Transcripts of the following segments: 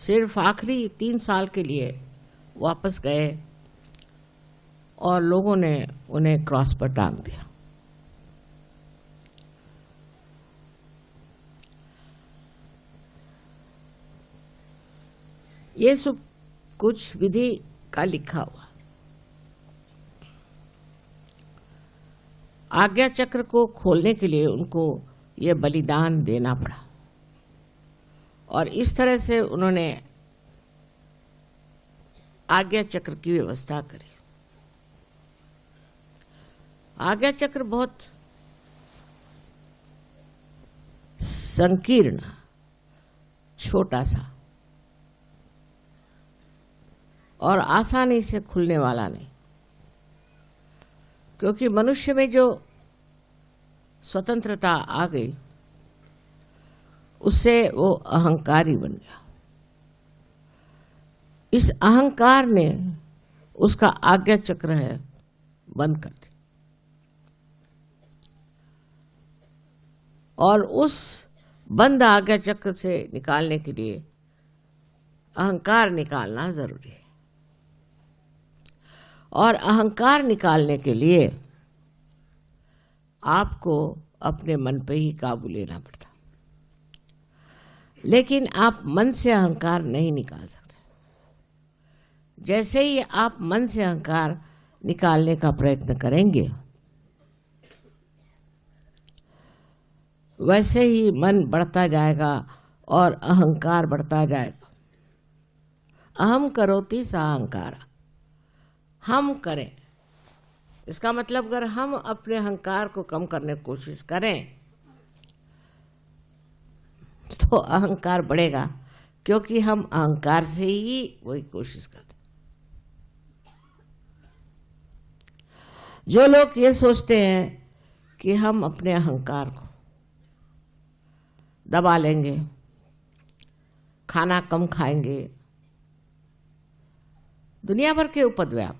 सिर्फ आखिरी 3 साल के लिए वापस गए और लोगों ने उन्हें क्रॉस पर टांग दिया। ये सब कुछ विधि का लिखा हुआ। आज्ञा चक्र को खोलने के लिए उनको ये बलिदान देना पड़ा और इस तरह से उन्होंने आज्ञा चक्र की व्यवस्था करी। आज्ञा चक्र बहुत संकीर्ण, छोटा सा और आसानी से खुलने वाला नहीं, क्योंकि मनुष्य में जो स्वतंत्रता आ गई उससे वो अहंकारी बन गया। इस अहंकार ने उसका आज्ञा चक्र है बंद कर दिया और उस बंद आज्ञा चक्र से निकालने के लिए अहंकार निकालना जरूरी है। और अहंकार निकालने के लिए आपको अपने मन पे ही काबू लेना पड़ता, लेकिन आप मन से अहंकार नहीं निकाल सकते। जैसे ही आप मन से अहंकार निकालने का प्रयत्न करेंगे, वैसे ही मन बढ़ता जाएगा और अहंकार बढ़ता जाएगा। अहम करोति सा अहंकार, हम करें। इसका मतलब अगर हम अपने अहंकार को कम करने की कोशिश करें तो अहंकार बढ़ेगा, क्योंकि हम अहंकार से ही वही कोशिश करते। जो लोग ये सोचते हैं कि हम अपने अहंकार को दबा लेंगे, खाना कम खाएंगे, दुनिया भर के उपद्व्याप,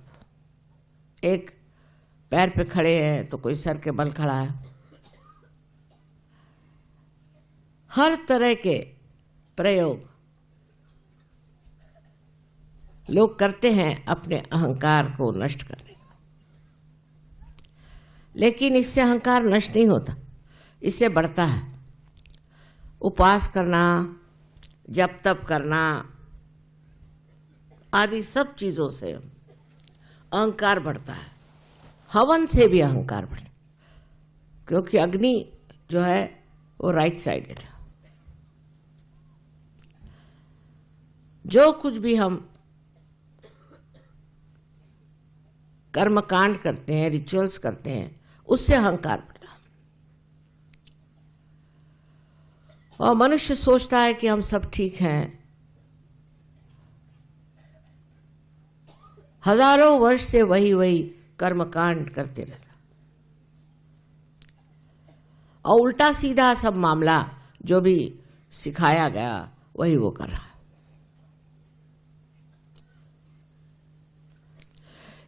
एक पैर पे खड़े हैं तो कोई सर के बल खड़ा है, हर तरह के प्रयोग लोग करते हैं अपने अहंकार को नष्ट करने। लेकिन इससे अहंकार नष्ट नहीं होता, इससे बढ़ता है। उपवास करना, जप तप करना आदि सब चीजों से अहंकार बढ़ता है। हवन से भी अहंकार बढ़ता है, क्योंकि अग्नि जो है वो राइट साइडेड है। जो कुछ भी हम कर्मकांड करते हैं, रिचुअल्स करते हैं, उससे अहंकार बढ़ता है। और मनुष्य सोचता है कि हम सब ठीक हैं। हजारों वर्ष से वही वही कर्मकांड करते रहता और उल्टा सीधा सब मामला जो भी सिखाया गया वही वो कर रहा है।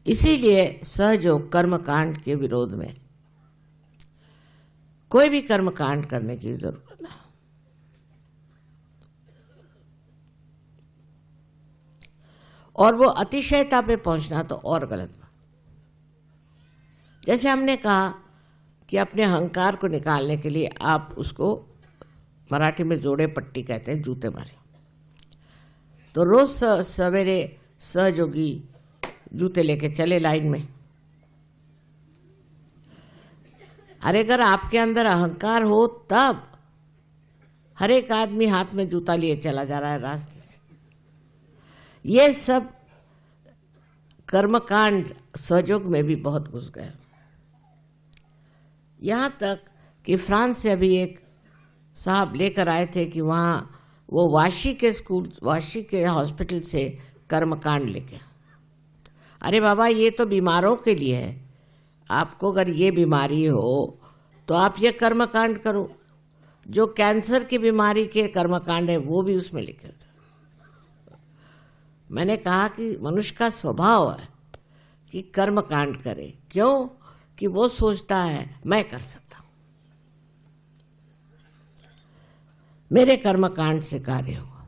इसीलिए सहयोग कर्मकांड के विरोध में कोई भी कर्मकांड करने की जरूरत नहीं। और वो अतिशयता पे पहुंचना तो और गलत बात। जैसे हमने कहा कि अपने अहंकार को निकालने के लिए आप उसको मराठी में जोड़े पट्टी कहते हैं, जूते मारे। तो रोज सवेरे सहयोगी जूते लेके चले लाइन में। अरे अगर आपके अंदर अहंकार हो तब हर एक आदमी हाथ में जूता लिए चला जा रहा है रास्ते से। ये सब कर्मकांड सहयोग में भी बहुत घुस गए। यहाँ तक कि फ्रांस से अभी एक साहब लेकर आए थे कि वहाँ वो वाशी के हॉस्पिटल से कर्मकांड लेके। अरे बाबा, ये तो बीमारों के लिए है। आपको अगर ये बीमारी हो तो आप ये कर्मकांड करो। जो कैंसर की बीमारी के कर्मकांड है वो भी उसमें लिखे थे। मैंने कहा कि मनुष्य का स्वभाव है कि कर्मकांड करे। क्यों? कि वो सोचता है मैं कर सकता हूं, मेरे कर्मकांड से कार्य होगा।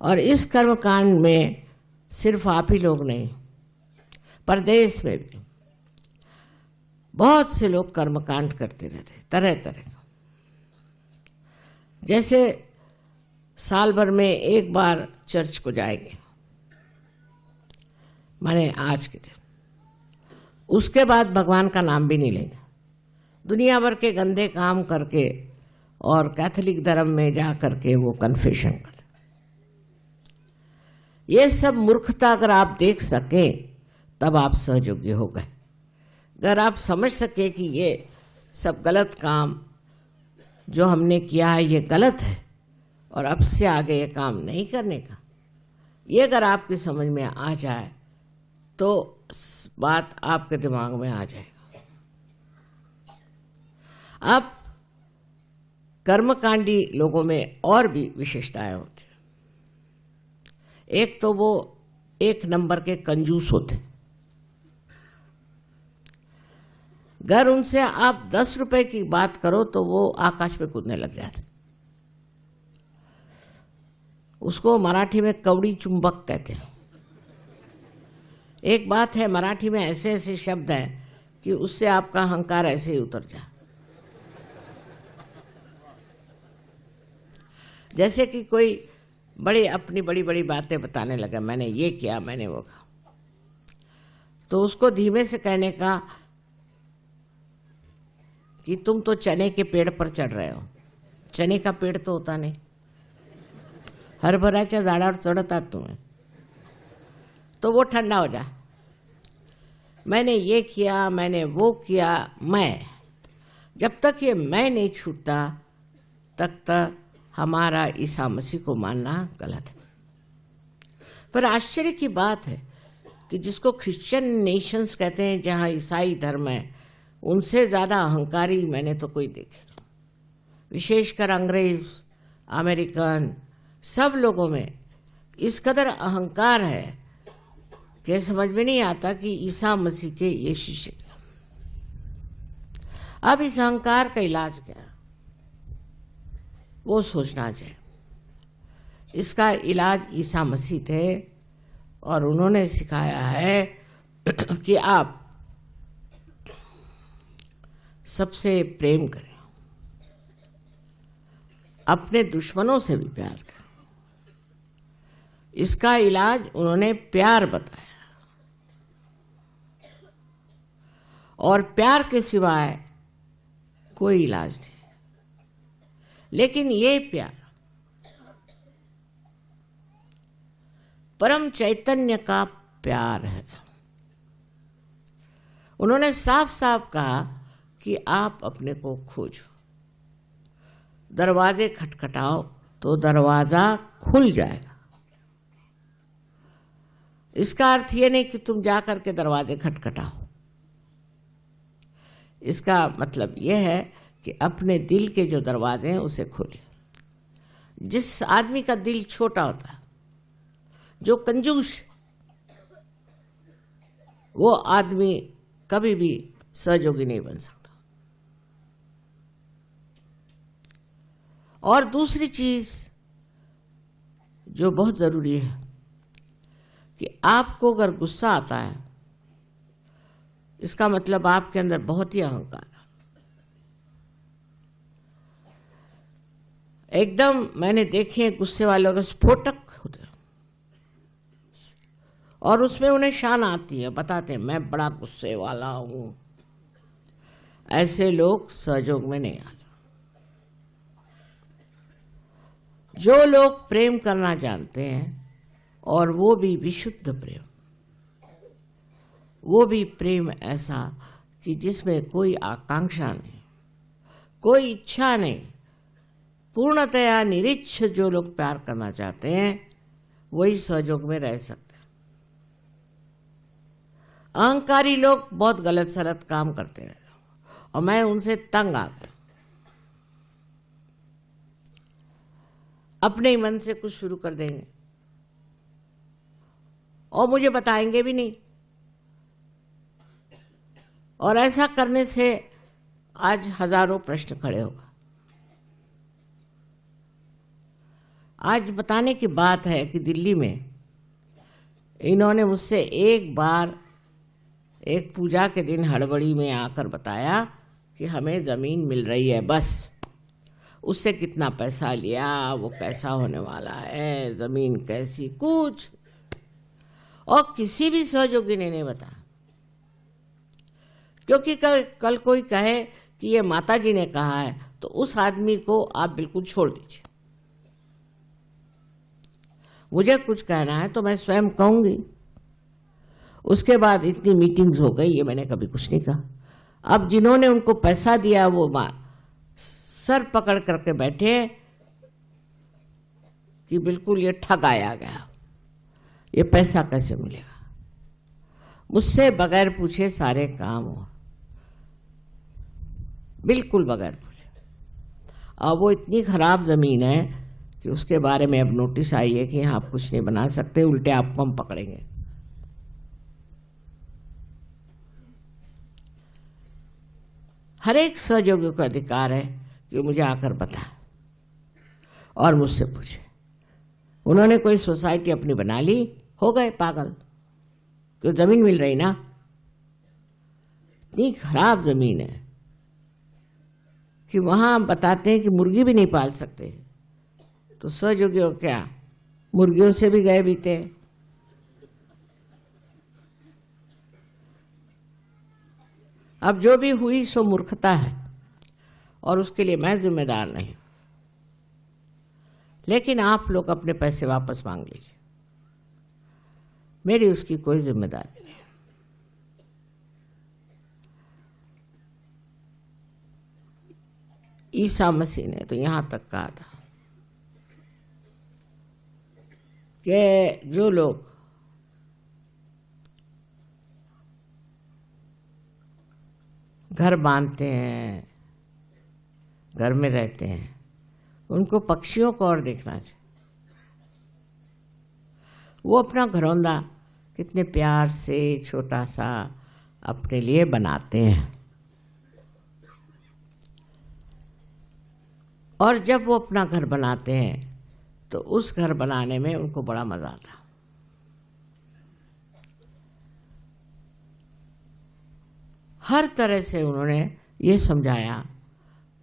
और इस कर्मकांड में सिर्फ आप ही लोग नहीं, परदेश में भी बहुत से लोग कर्मकांड करते रहते, तरह तरह का। जैसे साल भर में एक बार चर्च को जाएंगे, माने आज के दिन, उसके बाद भगवान का नाम भी नहीं लेंगे, दुनिया भर के गंदे काम करके और कैथोलिक धर्म में जा करके वो कन्फेशन करते। ये सब मूर्खता अगर आप देख सकें तब आप सहयोगी हो गए। अगर आप समझ सके कि ये सब गलत काम जो हमने किया है ये गलत है और अब से आगे ये काम नहीं करने का, ये अगर आपकी समझ में आ जाए तो बात आपके दिमाग में आ जाएगा। अब कर्मकांडी लोगों में और भी विशेषताएं होती हैं। एक तो वो एक नंबर के कंजूस होते, अगर उनसे आप 10 रुपए की बात करो तो वो आकाश में कूदने लग जाते। उसको मराठी में कवड़ी चुंबक कहते हैं। एक बात है, मराठी में ऐसे ऐसे शब्द हैं कि उससे आपका अहंकार ऐसे ही उतर जाए। जैसे कि कोई अपनी बड़ी बड़ी बातें बताने लगा, मैंने ये किया, मैंने वो कहा, तो उसको धीमे से कहने का कि तुम तो चने के पेड़ पर चढ़ रहे हो। चने का पेड़ तो होता नहीं, हरभऱ्याच्या झाडावर चढतात तुम्हें, तो वो ठंडा हो जा। मैंने ये किया, मैंने वो किया, मैं, जब तक ये मैं नहीं छूटता तक हमारा ईसा मसीह को मानना गलत है। पर आश्चर्य की बात है कि जिसको क्रिश्चियन नेशंस कहते हैं, जहाँ ईसाई धर्म है, उनसे ज़्यादा अहंकारी मैंने तो कोई देखे। विशेषकर अंग्रेज, अमेरिकन, सब लोगों में इस कदर अहंकार है कि समझ में नहीं आता कि ईसा मसीह के ये शिष्य। अब इस अहंकार का इलाज क्या, वो सोचना चाहिए। इसका इलाज ईसा मसीह थे और उन्होंने सिखाया है कि आप सबसे प्रेम करें, अपने दुश्मनों से भी प्यार करें। इसका इलाज उन्होंने प्यार बताया, और प्यार के सिवाय कोई इलाज नहीं। लेकिन ये प्यार परम चैतन्य का प्यार है। उन्होंने साफ साफ कहा कि आप अपने को खोजो, दरवाजे खटखटाओ तो दरवाजा खुल जाएगा। इसका अर्थ ये नहीं कि तुम जा करके दरवाजे खटखटाओ। इसका मतलब यह है कि अपने दिल के जो दरवाजे हैं उसे खोलिए। जिस आदमी का दिल छोटा होता है, जो कंजूस, वो आदमी कभी भी सहयोगी नहीं बन सकता। और दूसरी चीज जो बहुत जरूरी है कि आपको अगर गुस्सा आता है, इसका मतलब आपके अंदर बहुत ही अहंकार है। एकदम मैंने देखे गुस्से वालों के स्फोटक होते हैं और उसमें उन्हें शान आती है, बताते हैं मैं बड़ा गुस्से वाला हूं। ऐसे लोग सहयोग में नहीं आते। जो लोग प्रेम करना जानते हैं, और वो भी विशुद्ध प्रेम, वो भी प्रेम ऐसा कि जिसमें कोई आकांक्षा नहीं, कोई इच्छा नहीं, पूर्णतया निरीच्छ जो लोग प्यार करना चाहते हैं वही सहयोग में रह सकते हैं। अहंकारी लोग बहुत गलत सलत काम करते हैं और मैं उनसे तंग आ गया। अपने ही मन से कुछ शुरू कर देंगे और मुझे बताएंगे भी नहीं। और ऐसा करने से आज हजारों प्रश्न खड़े होगा। आज बताने की बात है कि दिल्ली में इन्होंने मुझसे एक बार एक पूजा के दिन हड़बड़ी में आकर बताया कि हमें ज़मीन मिल रही है, बस। उससे कितना पैसा लिया, वो कैसा होने वाला है, ज़मीन कैसी, कुछ और किसी भी सहयोगी ने नहीं बताया। क्योंकि कल कोई कहे कि ये माता जी ने कहा है तो उस आदमी को आप बिल्कुल छोड़ दीजिए। मुझे कुछ कहना है तो मैं स्वयं कहूंगी। उसके बाद इतनी मीटिंग्स हो गई, ये मैंने कभी कुछ नहीं कहा। अब जिन्होंने उनको पैसा दिया वो सर पकड़ करके बैठे कि बिल्कुल ये ठगाया गया, ये पैसा कैसे मिलेगा। मुझसे बगैर पूछे सारे काम हो, बिल्कुल बगैर पूछे। और वो इतनी खराब जमीन है कि उसके बारे में अब नोटिस आई है कि आप कुछ नहीं बना सकते, उल्टे आपको हम पकड़ेंगे। हर एक सहयोगी को अधिकार है कि मुझे आकर बताए और मुझसे पूछे। उन्होंने कोई सोसाइटी अपनी बना ली, हो गए पागल, क्यों जमीन मिल रही ना। इतनी खराब जमीन है कि वहां बताते हैं कि मुर्गी भी नहीं पाल सकते, तो सहयोगी हो क्या, मुर्गियों से भी गए बीते। अब जो भी हुई सो मूर्खता है और उसके लिए मैं जिम्मेदार नहीं। लेकिन आप लोग अपने पैसे वापस मांग लीजिए, मेरी उसकी कोई जिम्मेदारी नहीं। ईसा मसीह ने तो यहां तक कहा था कि जो लोग घर बांधते हैं, घर में रहते हैं, उनको पक्षियों को और देखना चाहिए। वो अपना घरौंदा कितने प्यार से छोटा सा अपने लिए बनाते हैं, और जब वो अपना घर बनाते हैं तो उस घर बनाने में उनको बड़ा मजा आता। हर तरह से उन्होंने ये समझाया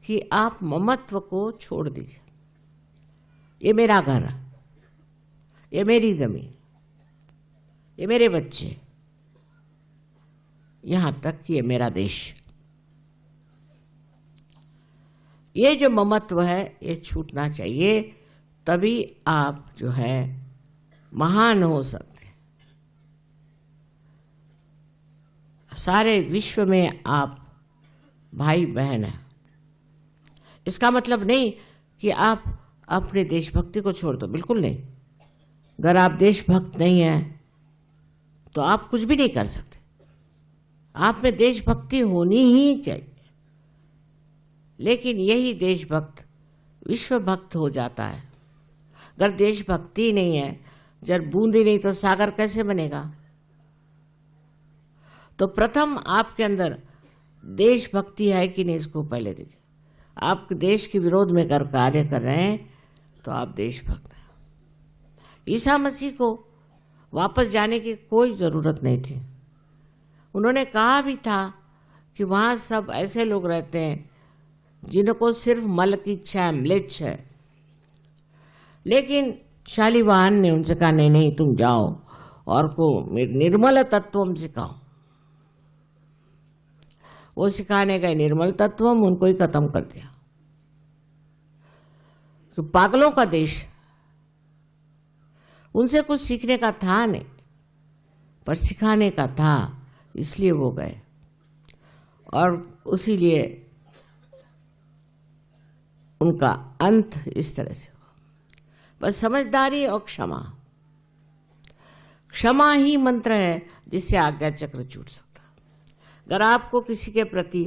कि आप ममत्व को छोड़ दीजिए। ये मेरा घर है, ये मेरी जमीन, ये मेरे बच्चे, यहां तक कि ये मेरा देश। ये जो ममत्व है ये छूटना चाहिए, तभी आप जो है महान हो सकते। सारे विश्व में आप भाई बहन हैं। इसका मतलब नहीं कि आप अपने देशभक्ति को छोड़ दो, बिल्कुल नहीं। अगर आप देशभक्त नहीं हैं तो आप कुछ भी नहीं कर सकते। आप में देशभक्ति होनी ही चाहिए, लेकिन यही देशभक्त विश्वभक्त हो जाता है। अगर देशभक्ति नहीं है, जब बूंदी नहीं तो सागर कैसे बनेगा। तो प्रथम आपके अंदर देशभक्ति है कि नहीं, इसको पहले देखिए। आप देश के विरोध में कर कार्य कर रहे हैं तो आप देशभक्त हैं। ईसा मसीह को वापस जाने की कोई ज़रूरत नहीं थी। उन्होंने कहा भी था कि वहाँ सब ऐसे लोग रहते हैं जिनको सिर्फ मल की इच्छा है, म्लेच्छ है। लेकिन शालिवाहन ने उनसे कहा नहीं नहीं, तुम जाओ और को निर्मल तत्वम सिखाओ। वो सिखाने गए निर्मल तत्वम, उनको ही खत्म कर दिया। तो पागलों का देश, उनसे कुछ सीखने का था नहीं, पर सिखाने का था, इसलिए वो गए। और उसी लिए उनका अंत इस तरह से हुआ। बस समझदारी और क्षमा, क्षमा ही मंत्र है जिससे आज्ञा चक्र छूट सकता। अगर आपको किसी के प्रति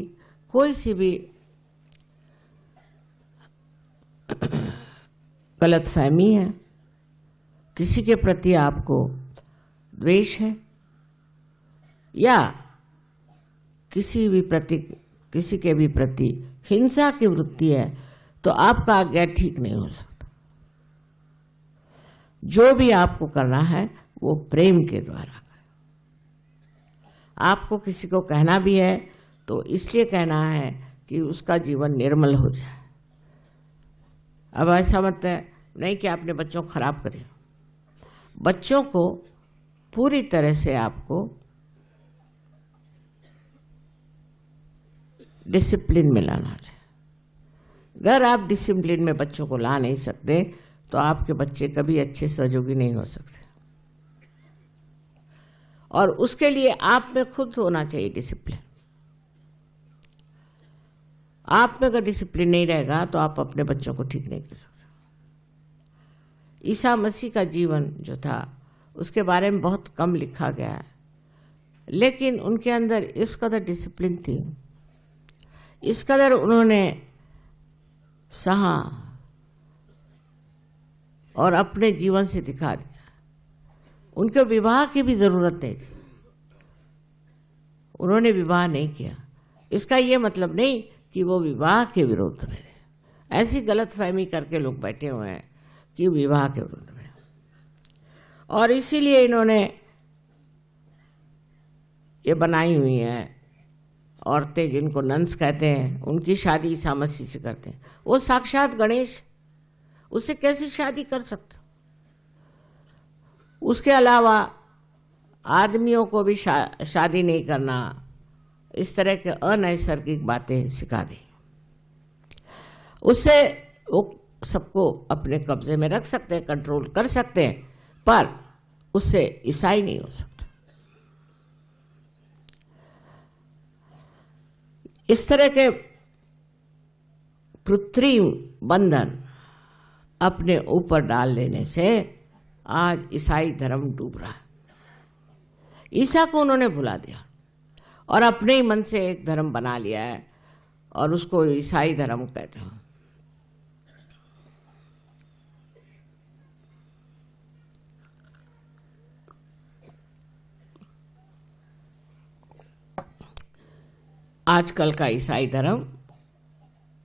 कोई सी भी गलतफहमी है, किसी के प्रति आपको द्वेष है, या किसी के भी प्रति हिंसा की वृत्ति है, तो आपका आज्ञा ठीक नहीं हो सकता। जो भी आपको करना है वो प्रेम के द्वारा करें। आपको किसी को कहना भी है तो इसलिए कहना है कि उसका जीवन निर्मल हो जाए। अब ऐसा मत है नहीं कि आपने बच्चों को खराब करे। बच्चों को पूरी तरह से आपको डिसिप्लिन में लाना चाहिए। अगर आप डिसिप्लिन में बच्चों को ला नहीं सकते तो आपके बच्चे कभी अच्छे सहयोगी नहीं हो सकते। और उसके लिए आप में खुद होना चाहिए डिसिप्लिन। आप में अगर डिसिप्लिन नहीं रहेगा तो आप अपने बच्चों को ठीक नहीं कर सकते। ईसा मसीह का जीवन जो था उसके बारे में बहुत कम लिखा गया है, लेकिन उनके अंदर इस कदर डिसिप्लिन थी, इस कदर उन्होंने सहा और अपने जीवन से दिखा दिया। उनके विवाह की भी जरूरत नहीं थी, उन्होंने विवाह नहीं किया। इसका ये मतलब नहीं कि वो विवाह के विरोध में थे। ऐसी गलतफहमी करके लोग बैठे हुए हैं कि विवाह के विरोध में, और इसीलिए इन्होंने ये बनाई हुई हैं औरतें जिनको नन्स कहते हैं, उनकी शादी ईसा मसीह से करते हैं। वो साक्षात गणेश, उससे कैसे शादी कर सकते? उसके अलावा आदमियों को भी शादी नहीं करना, इस तरह के अनैसर्गिक बातें सिखा दी। उससे वो सबको अपने कब्जे में रख सकते हैं, कंट्रोल कर सकते हैं, पर उससे ईसाई नहीं हो सकता। इस तरह के कृत्रिम बंधन अपने ऊपर डाल लेने से आज ईसाई धर्म डूब रहा है। ईसा को उन्होंने भुला दिया और अपने ही मन से एक धर्म बना लिया है और उसको ईसाई धर्म कहते हैं। आजकल का ईसाई धर्म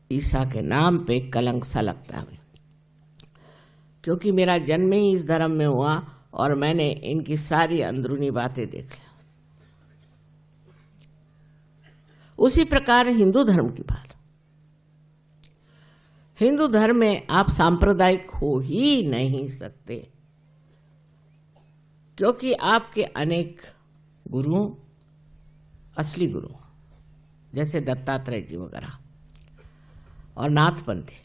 ईसा के नाम पे कलंक सा लगता है, क्योंकि मेरा जन्म ही इस धर्म में हुआ और मैंने इनकी सारी अंदरूनी बातें देख ली। उसी प्रकार हिंदू धर्म की बात, हिंदू धर्म में आप सांप्रदायिक हो ही नहीं सकते, क्योंकि आपके अनेक गुरुओं, असली गुरु जैसे दत्तात्रेय जी वगैरह और नाथपंथी,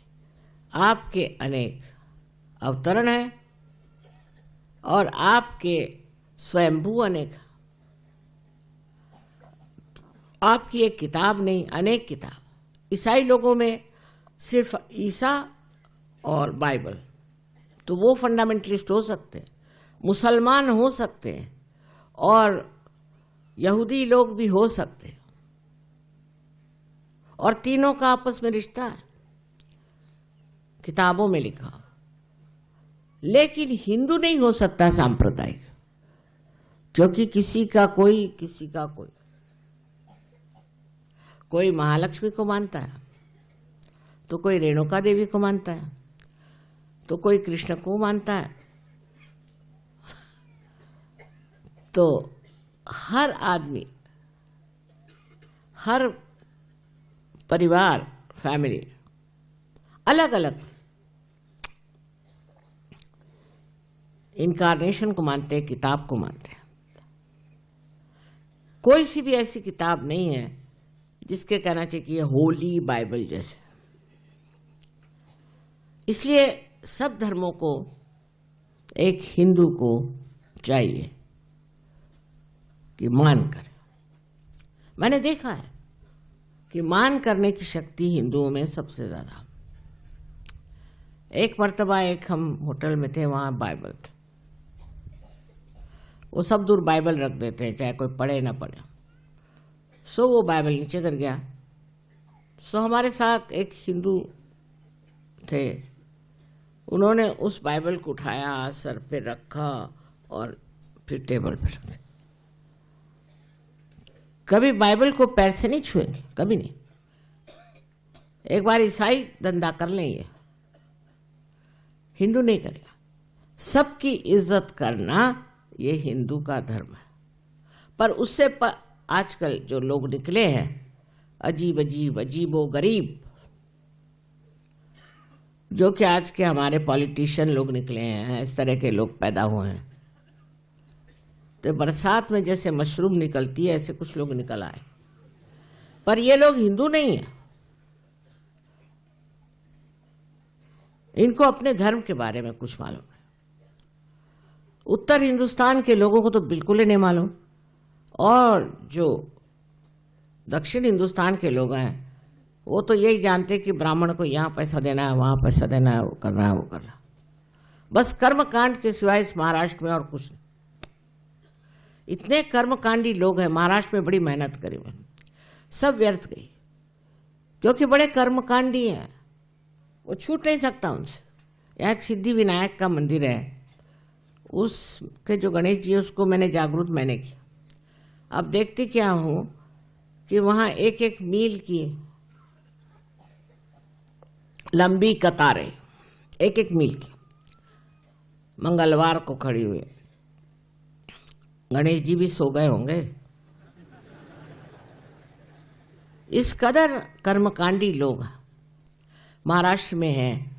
आपके अनेक अवतरण हैं और आपके स्वयंभू अनेक। आपकी एक किताब नहीं, अनेक किताब। ईसाई लोगों में सिर्फ ईसा और बाइबल, तो वो फंडामेंटलिस्ट हो सकते हैं, मुसलमान हो सकते हैं और यहूदी लोग भी हो सकते हैं, और तीनों का आपस में रिश्ता है, किताबों में लिखा। लेकिन हिंदू नहीं हो सकता सांप्रदायिक, क्योंकि किसी का कोई कोई महालक्ष्मी को मानता है, तो कोई रेणुका देवी को मानता है, तो कोई कृष्ण को मानता है। तो हर आदमी, हर परिवार, फैमिली अलग अलग इनकारनेशन को मानते हैं, किताब को मानते हैं। कोई सी भी ऐसी किताब नहीं है जिसके कहना चाहिए कि ये होली बाइबल जैसे। इसलिए सब धर्मों को एक हिंदू को चाहिए कि मान करे। मैंने देखा है कि मान करने की शक्ति हिंदुओं में सबसे ज़्यादा। एक मर्तबा हम होटल में थे, वहाँ बाइबल थे। वो सब दूर बाइबल रख देते हैं, चाहे कोई पढ़े ना पढ़े। सो वो बाइबल नीचे कर गया। सो हमारे साथ एक हिंदू थे, उन्होंने उस बाइबल को उठाया, सर पे रखा और फिर टेबल पे रख दिया। कभी बाइबल को पैर से नहीं छुएंगे, कभी नहीं। एक बार ईसाई धंधा कर लेंगे, हिंदू नहीं करेगा। सबकी इज्जत करना ये हिंदू का धर्म है। पर उससे आजकल जो लोग निकले हैं अजीब अजीब अजीबो गरीब, जो कि आज के हमारे पॉलिटिशियन लोग निकले हैं, इस तरह के लोग पैदा हुए हैं। तो बरसात में जैसे मशरूम निकलती है ऐसे कुछ लोग निकल आए, पर ये लोग हिंदू नहीं है। इनको अपने धर्म के बारे में कुछ मालूम है। उत्तर हिंदुस्तान के लोगों को तो बिल्कुल ही नहीं मालूम, और जो दक्षिण हिंदुस्तान के लोग हैं वो तो यही जानते कि ब्राह्मण को यहाँ पैसा देना है, वहाँ पैसा देना है, वो करना है, वो करना। बस कर्मकांड के सिवाय इस महाराष्ट्र में और कुछ नहीं। इतने कर्मकांडी लोग हैं महाराष्ट्र में, बड़ी मेहनत करी मैंने, सब व्यर्थ गई, क्योंकि बड़े कर्मकांडी हैं, वो छूट नहीं सकता उनसे। यहाँ एक सिद्धि विनायक का मंदिर है, उसके जो गणेश जी है उसको मैंने जागरूक मैंने किया। अब देखती क्या हूँ कि वहाँ एक एक मील की लंबी कतारें, एक एक मील की, मंगलवार को खड़ी हुई। गणेश जी भी सो गए होंगे। इस कदर कर्मकांडी लोग महाराष्ट्र में हैं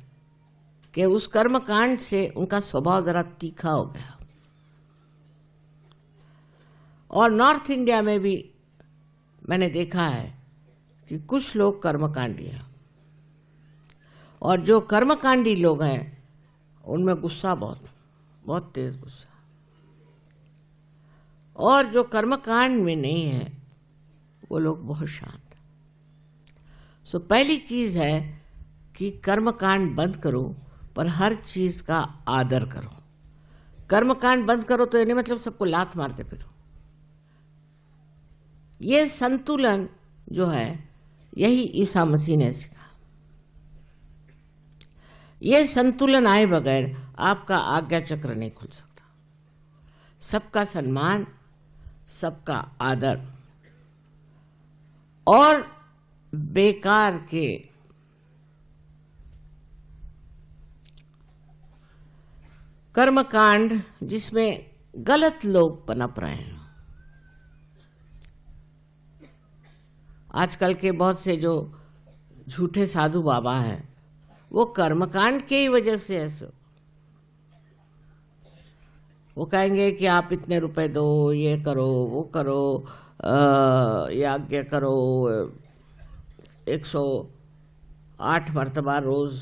कि उस कर्मकांड से उनका स्वभाव जरा तीखा हो गया। और नॉर्थ इंडिया में भी मैंने देखा है कि कुछ लोग कर्मकांडी हैं, और जो कर्मकांडी लोग हैं उनमें गुस्सा बहुत बहुत तेज गुस्सा, और जो कर्मकांड में नहीं है वो लोग बहुत शांत। सो पहली चीज है कि कर्मकांड बंद करो, पर हर चीज का आदर करो। कर्मकांड बंद करो तो ये नहीं मतलब सबको लात मारते फिरो। ये संतुलन जो है यही ईसा मसीह ने सिखाया। ये संतुलन आए बगैर आपका आज्ञा चक्र नहीं खुल सकता। सबका सम्मान, सबका आदर, और बेकार के कर्मकांड जिसमें गलत लोग पनप रहे हैं। आजकल के बहुत से जो झूठे साधु बाबा हैं वो कर्मकांड के ही वजह से ऐसे, वो कहेंगे कि आप इतने रुपए दो, ये करो, वो करो, यज्ञ करो, 108 मर्तबा रोज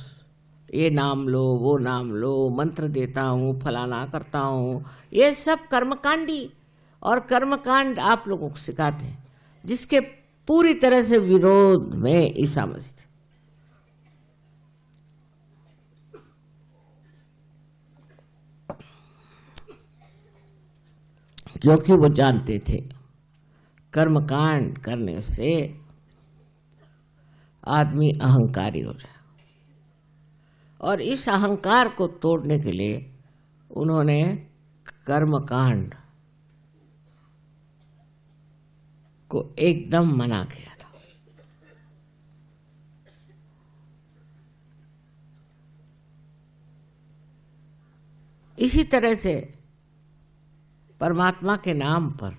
ये नाम लो, वो नाम लो, मंत्र देता हूँ, फलाना करता हूँ। ये सब कर्मकांडी और कर्मकांड आप लोगों को सिखाते हैं, जिसके पूरी तरह से विरोध में ईसा मसीह थे। क्योंकि वो जानते थे कर्मकांड करने से आदमी अहंकारी हो जाए, और इस अहंकार को तोड़ने के लिए उन्होंने कर्मकांड को एकदम मना किया था। इसी तरह से परमात्मा के नाम पर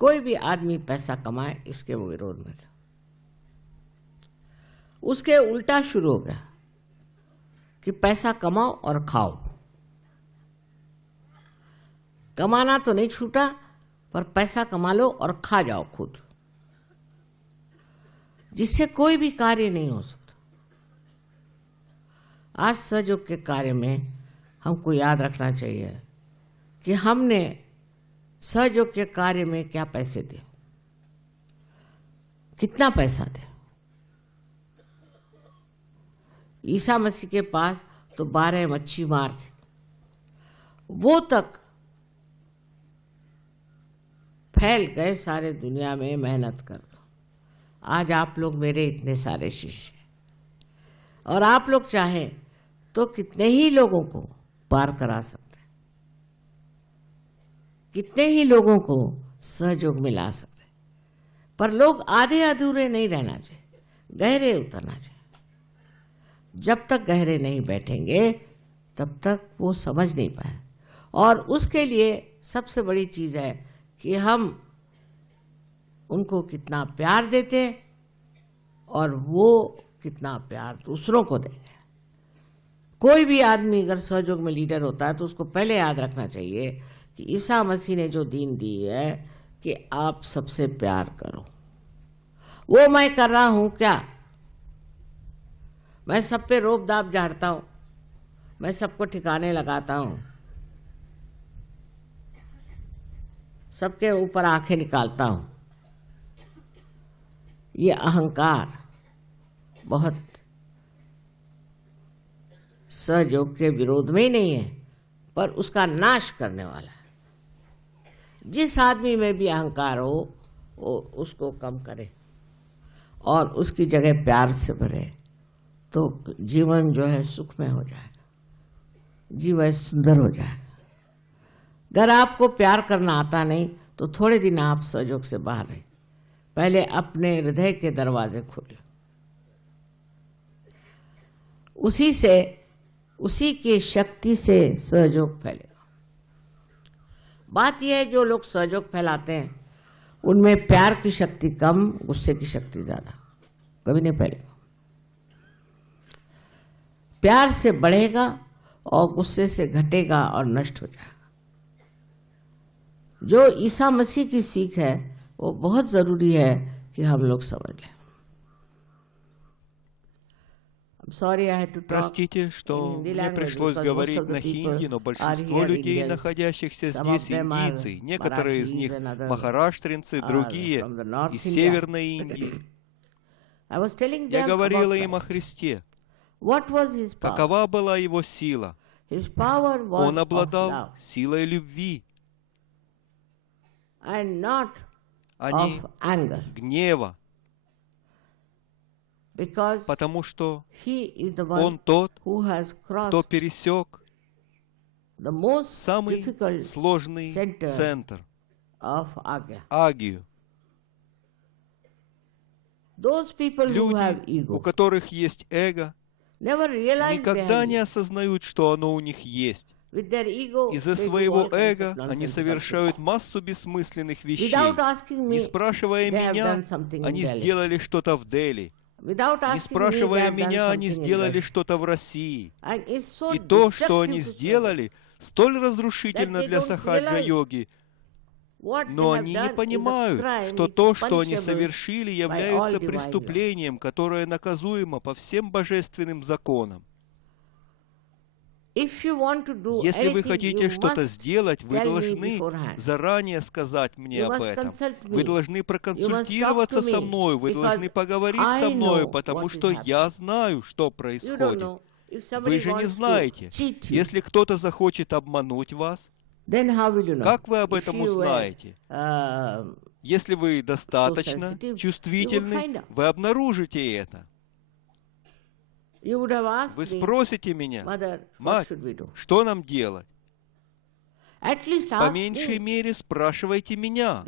कोई भी आदमी पैसा कमाए, इसके वो विरोध में था। उसके उल्टा शुरू हो गया कि पैसा कमाओ और खाओ। कमाना तो नहीं छूटा, पर पैसा कमा लो और खा जाओ खुद, जिससे कोई भी कार्य नहीं हो सकता। आज सहयोग के कार्य में हमको याद रखना चाहिए कि हमने सहयोग के कार्य में क्या पैसे दिए, कितना पैसा दे। ईसा मसीह के पास तो 12 मच्छी मार थे, वो तक फैल गए सारे दुनिया में मेहनत कर। आज आप लोग मेरे इतने सारे शिष्य, और आप लोग चाहें तो कितने ही लोगों को पार करा सकते हैं, कितने ही लोगों को सहयोग में ला सकते हैं। पर लोग आधे अधूरे नहीं रहना चाहिए, गहरे उतरना चाहिए। जब तक गहरे नहीं बैठेंगे तब तक वो समझ नहीं पाए। और उसके लिए सबसे बड़ी चीज़ है कि हम उनको कितना प्यार देते हैं और वो कितना प्यार दूसरों को देंगे। कोई भी आदमी अगर सहयोग में लीडर होता है तो उसको पहले याद रखना चाहिए कि ईसा मसीह ने जो दीन दी है कि आप सबसे प्यार करो। वो मैं कर रहा हूं क्या? मैं सब पे रोब दाब झाड़ता हूं, मैं सबको ठिकाने लगाता हूं, सबके ऊपर आंखें निकालता हूं। ये अहंकार बहुत सहयोग के विरोध में ही नहीं है, पर उसका नाश करने वाला है। जिस आदमी में भी अहंकार हो वो उसको कम करे और उसकी जगह प्यार से भरे, तो जीवन जो है सुखमय हो जाएगा, जीवन सुंदर हो जाएगा। अगर आपको प्यार करना आता नहीं तो थोड़े दिन आप सहयोग से बाहर रहे, पहले अपने हृदय के दरवाजे खोले, उसी की शक्ति से सहयोग फैलेगा। बात यह है जो लोग सहयोग फैलाते हैं उनमें प्यार की शक्ति कम, गुस्से की शक्ति ज्यादा, कभी नहीं फैलेगा। प्यार से बढ़ेगा और गुस्से से घटेगा और नष्ट हो जाएगा। जो ईसा मसीह की सीख है वो बहुत जरूरी है कि हम लोग समझ लें। Простите, что мне пришлось говорить на хинди, но большинство людей, находящихся здесь, индийцы. Некоторые из них махараштринцы, другие из Северной Индии. Я говорила им о Христе. Какова была его сила? Он обладал силой любви, а не гнева. Потому что он тот, кто пересек самый сложный центр, агию. Люди, у которых есть эго, никогда не осознают, что оно у них есть. Из-за своего эго они совершают массу бессмысленных вещей. Не спрашивая меня, они сделали что-то в Дели. Не спрашивая меня, они сделали что-то в России. И то, что они сделали, столь разрушительно для сахаджа-йоги. Но они не понимают, что то, что они совершили, является преступлением, которое наказуемо по всем божественным законам. Если вы хотите что-то сделать, вы должны заранее сказать мне об этом. Вы должны проконсультироваться со мной, вы должны поговорить со мной, потому что я знаю, что происходит. Вы же не знаете. Если кто-то захочет обмануть вас, как вы об этом узнаете? Если вы достаточно чувствительны, вы обнаружите это. Вы спросите меня: мать, что нам делать? По меньшей мере спрашивайте меня.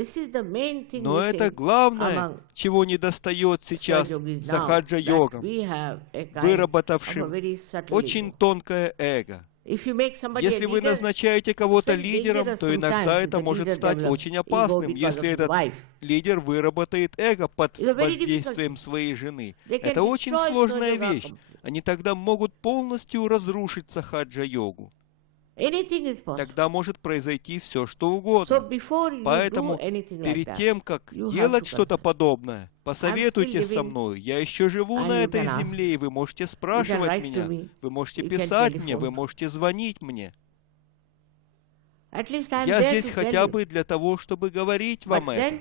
Но это главное, чего недостает сейчас сахаджа-йогам, выработавшим очень тонкое эго. Если вы назначаете кого-то лидером, то иногда это может стать очень опасным, если этот лидер выработает эго под воздействием своей жены. Это очень сложная вещь. Они тогда могут полностью разрушить сахаджа-йогу. Тогда может произойти все, что угодно. Поэтому перед тем, как делать что-то подобное, посоветуйтесь со мной. Я еще живу на этой земле, и вы можете спрашивать меня, вы можете писать мне, вы можете звонить мне. Я здесь хотя бы для того, чтобы говорить вам это.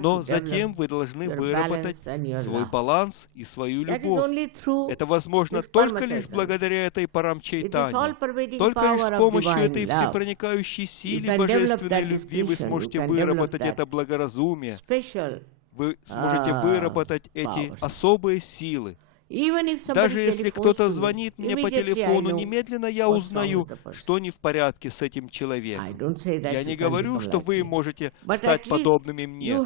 Но затем вы должны выработать свой баланс и свою любовь. Это возможно только лишь благодаря этой парамчайтане. Только лишь с помощью этой всепроникающей силы божественной любви вы сможете выработать это благоразумие. Вы сможете выработать эти особые силы. Даже если кто-то звонит мне по телефону, немедленно я узнаю, что не в порядке с этим человеком. Я не говорю, что вы можете стать подобными мне,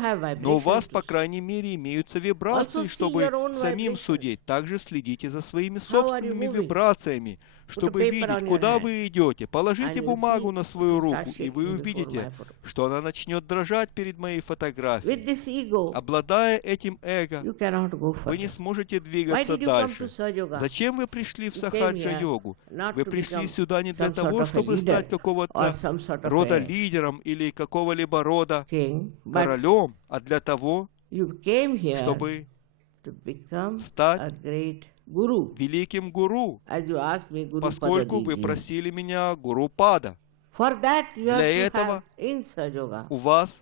но у вас, по крайней мере, имеются вибрации, чтобы самим судить. Также следите за своими собственными вибрациями, чтобы видеть, куда вы идете. Положите бумагу на свою руку, и вы увидите, что она начнет дрожать перед моей фотографией. Обладая этим эго, вы не сможете двигаться дальше. Зачем вы пришли в сахаджа-йогу? Вы пришли сюда не для того, чтобы стать какого-то рода лидером или какого-либо рода королем, а для того, чтобы стать великим гуру, поскольку вы просили меня гуру Пада. Для этого у вас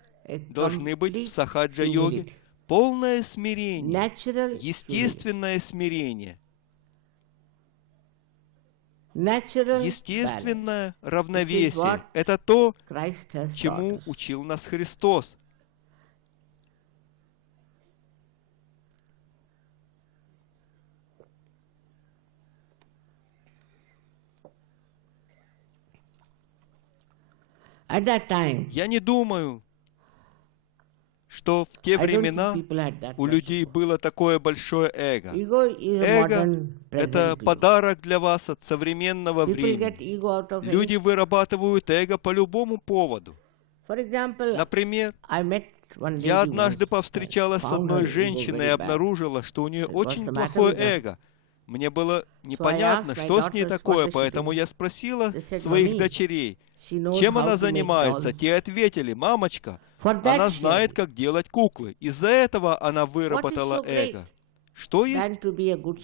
должны быть в сахаджа-йоге полное смирение, естественное смирение, естественное равновесие. Это то, чему учил нас Христос. Я не думаю, что в те времена у людей было такое большое эго. Эго — это подарок для вас от современного времени. Люди вырабатывают эго по любому поводу. Например, я однажды повстречалась с одной женщиной и обнаружила, что у нее очень плохое эго. Мне было непонятно, что с ней такое, поэтому я спросила своих дочерей, чем она занимается. Те ответили: мамочка, она знает, как делать куклы. Из-за этого она выработала эго. Что есть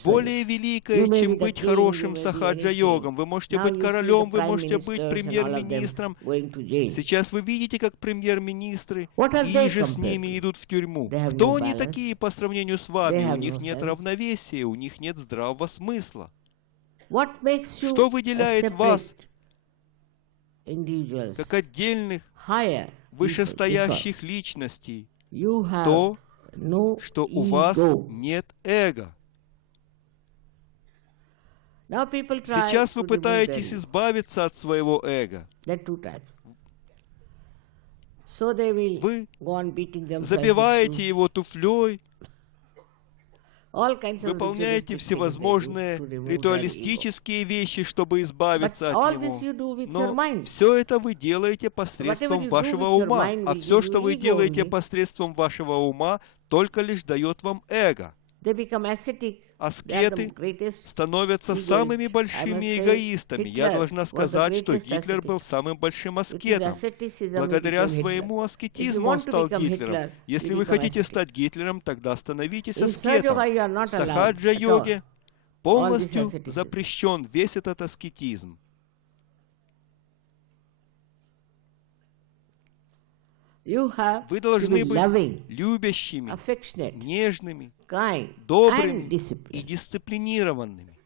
более великое, чем быть хорошим сахаджа-йогом? Вы можете быть королем, вы можете быть премьер-министром. Сейчас вы видите, как премьер-министры и же с ними идут в тюрьму. Кто они такие по сравнению с вами? У них нет равновесия, у них нет здравого смысла. Что выделяет вас как отдельных, вышестоящих личностей? То, что у вас нет эго. Сейчас вы пытаетесь избавиться от своего эго. Вы забиваете его туфлей, выполняете всевозможные ритуалистические вещи, чтобы избавиться от него. Но все это вы делаете посредством вашего ума. А все, что вы делаете посредством вашего ума, только лишь дает вам эго. Аскеты становятся самыми большими эгоистами. Я должна сказать, что Гитлер был самым большим аскетом. Благодаря своему аскетизму он стал Гитлером. Если вы хотите стать Гитлером, тогда становитесь аскетом. В сахаджа-йоге полностью запрещен весь этот аскетизм. Вы должны быть любящими, нежными, добрыми и дисциплинированными.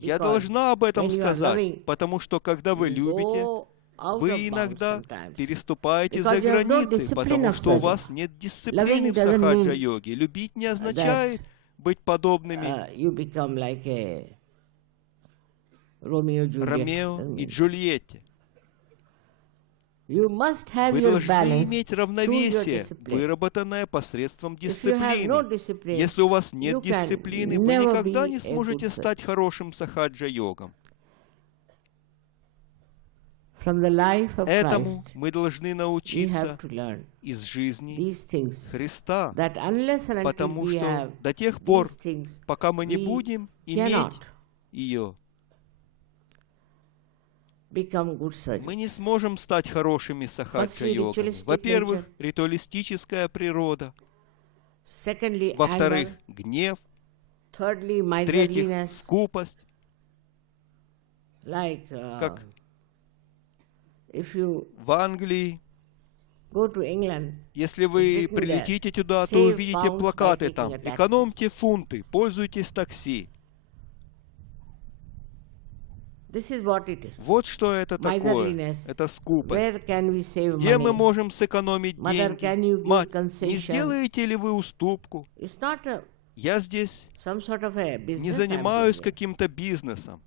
Я должна об этом сказать, потому что когда вы любите, вы иногда переступаете за границы, потому что у вас нет дисциплины в сахаджа-йоге. Любить не означает быть подобными Ромео и Джульетте. Вы должны иметь равновесие, выработанное посредством дисциплины. Если у вас нет дисциплины, вы никогда не сможете стать хорошим сахаджа-йогом. Этому мы должны научиться из жизни Христа, потому что до тех пор, пока мы не будем иметь ее, мы не сможем стать хорошими сахаджа-йогами. Во-первых, ритуалистическая природа. Во-вторых, гнев. В-третьих, скупость. Как в Англии, если вы прилетите туда, то увидите плакаты там: «Экономьте фунты, пользуйтесь такси». Вот что это такое. Это скупость. Где мы можем сэкономить деньги? Мать, не сделаете ли вы уступку? Я здесь не занимаюсь каким-то бизнесом.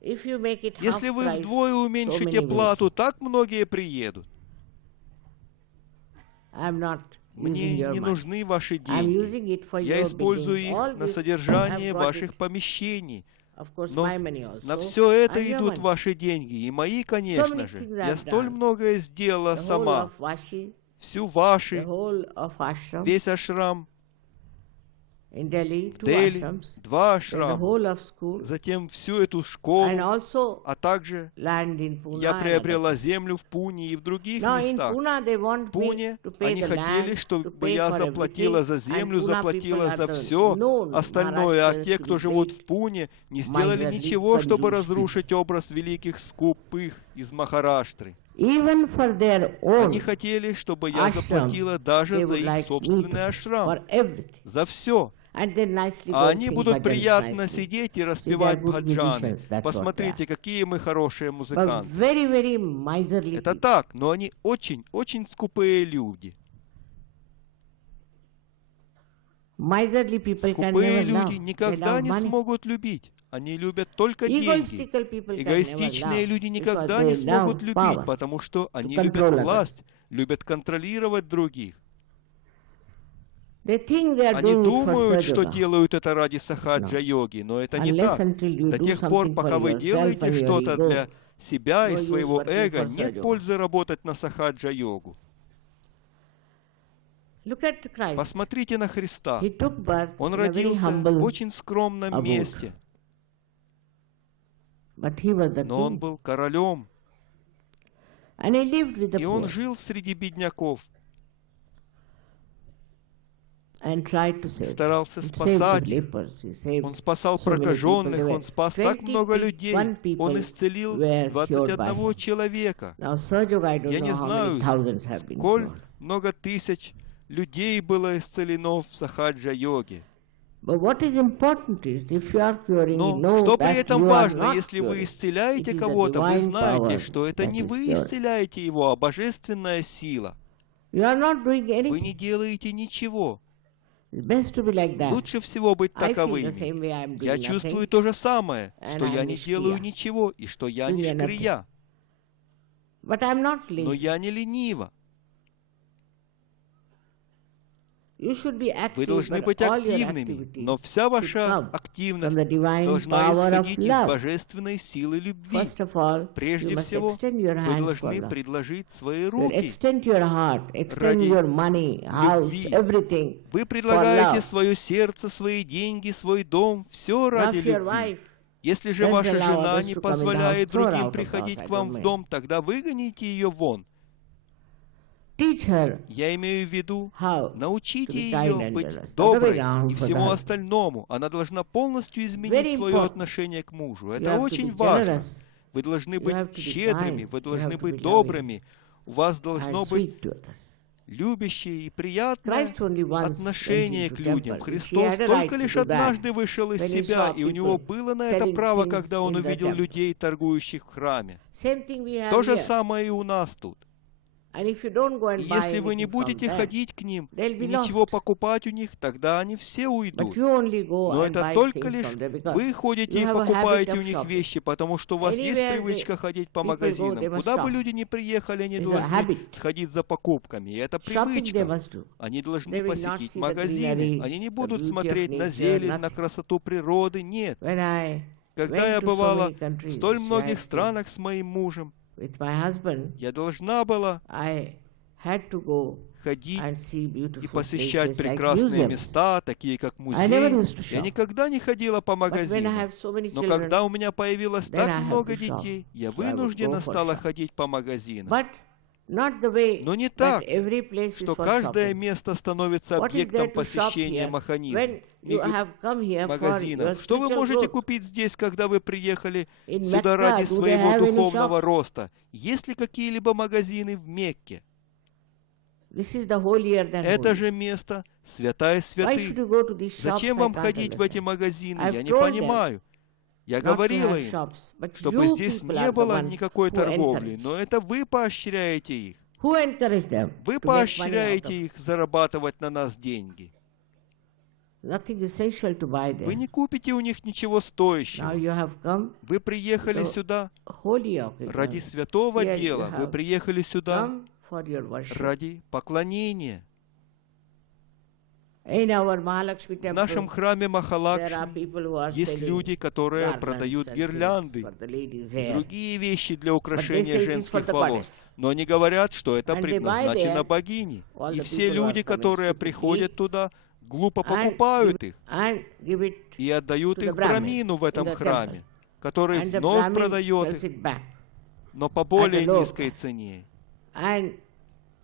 Если вы вдвое уменьшите плату, так многие приедут. Мне не нужны ваши деньги. Я использую их на содержание ваших помещений. Но на все это идут ваши деньги. И мои, конечно же. Я столь многое сделала сама. Всю Ваши, весь ашрам, в Дели 2 ашрама, затем всю эту школу, а также я приобрела землю в Пуне и в других местах. В Пуне они хотели, чтобы я заплатила за землю, заплатила за все остальное, а те, кто живут в Пуне, не сделали ничего, чтобы разрушить образ великих скупых из Махараштры. Они хотели, чтобы я заплатила даже за их собственный ашрам, за все. А они будут приятно сидеть и распевать бхаджаны. Посмотрите, какие мы хорошие музыканты. Это так, но они очень скупые люди. Скупые люди никогда не смогут любить. Они любят только деньги. Эгоистичные люди никогда не смогут любить, потому что они любят власть, любят контролировать других. Они думают, что делают это ради сахаджа-йоги, но это не так. До тех пор, пока вы делаете что-то для себя и своего эго, нет пользы работать на сахаджа-йогу. Посмотрите на Христа. Он родился в очень скромном месте. Но он был королем. И он жил среди бедняков. Старался спасать. Он спасал прокаженных, он спас так много людей. Он исцелил 21 человека. Я не знаю, сколь много тысяч людей было исцелено в сахаджа-йоге. Но что при этом важно, если вы исцеляете кого-то, вы знаете, что это не вы исцеляете его, а божественная сила. Вы не делаете ничего. Лучше всего быть таковыми. Я чувствую то же самое, что я не делаю ничего, и что я не шкрия. Но я не ленива. Вы должны быть активными, но вся ваша активность должна исходить из божественной силы любви. Прежде всего, вы должны предложить свои руки ради любви. Вы предлагаете свое сердце, свои деньги, свой дом, все ради любви. Если же ваша жена не позволяет другим приходить к вам в дом, тогда выгоните ее вон. Я имею в виду, научите ее быть доброй и всему остальному. Она должна полностью изменить свое отношение к мужу. Это очень важно. Вы должны быть щедрыми, вы должны быть добрыми. У вас должно быть любящее и приятное отношение к людям. Христос только лишь однажды вышел из себя, и у него было на это право, когда он увидел людей, торгующих в храме. То же самое и у нас тут. Если вы не будете ходить к ним и ничего покупать у них, тогда они все уйдут. Но это только лишь вы ходите и покупаете у них вещи, потому что у вас есть привычка ходить по магазинам. Куда бы люди ни приехали, они должны ходить за покупками. И это привычка. Они должны посетить магазины. Они не будут смотреть на зелень, на красоту природы. Нет. Когда я бывала в столь многих странах с моим мужем, я должна была ходить и посещать прекрасные места, такие как музей. Я никогда не ходила по магазинам. Но когда у меня появилось так много детей, я вынуждена стала ходить по магазинам. Но не так, что каждое место становится объектом посещения магазинов. Что вы можете купить здесь, когда вы приехали сюда ради своего духовного роста? Есть ли какие-либо магазины в Мекке? Это же место святая святых. Зачем вам ходить в эти магазины? Я не понимаю. Я говорила им, чтобы здесь не было никакой торговли, но это вы поощряете их. Вы поощряете их зарабатывать на нас деньги. nothing essential to buy there. Вы не купите у них ничего Now стоящего. you have come Вы приехали to сюда holy occasion. ради святого Here you дела. Вы have приехали сюда come for your worship. ради поклонения. In our Mahalakshmi В нашем temple, храме there are Махалакшми people who are есть selling люди, которые garlands продают and гирлянды, things for the ladies' и hair. другие вещи для say украшения it is for женских the волос. goddess. Но они говорят, что это And they buy предназначено there, богине. all И the все people who люди, are coming которые stupidly, приходят туда, глупо and покупают их and give it, и отдают to the их Brahmin брамину в in этом the храме, temple. который and the вновь Brahmin продает sells их, it back. но по более low низкой price. цене. And